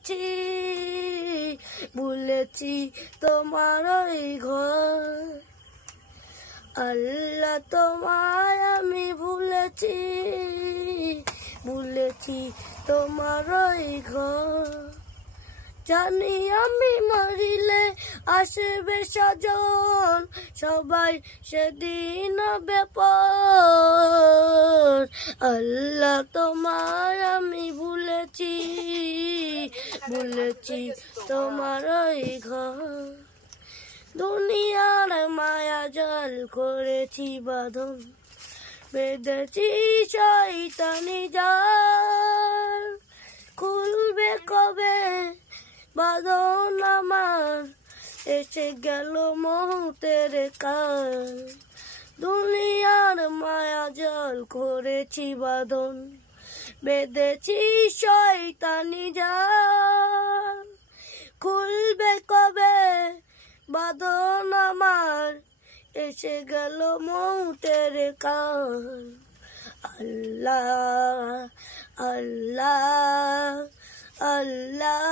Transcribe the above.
ভুলেছি ভুলেছি তোমার ওই ঘর আল্লাহ তোমায় আমি ভুলেছি ভুলেছি তোমার ওই ঘর জানি আমি মরিলে আসবে স্বজন সবাই সেদিন হবে পর আল্লাহ তোমায় আমি ভুলেছি ভুলেছি তোমার ওই ঘর দুনিয়ার মায়া জাল করেছি বাঁধন বেঁধেছি শয়তানি জাল খুলবে কবে বাঁধন আমার এসে গেল মৌতের কাল দুনিয়ার মায়া জাল করেছি বাঁধন বেঁধেছি শয়তানি জাল খুলবে কবে বাঁধন আমার এসে গেল মৌতের কাল আল্লাহ আল্লাহ আল্লাহ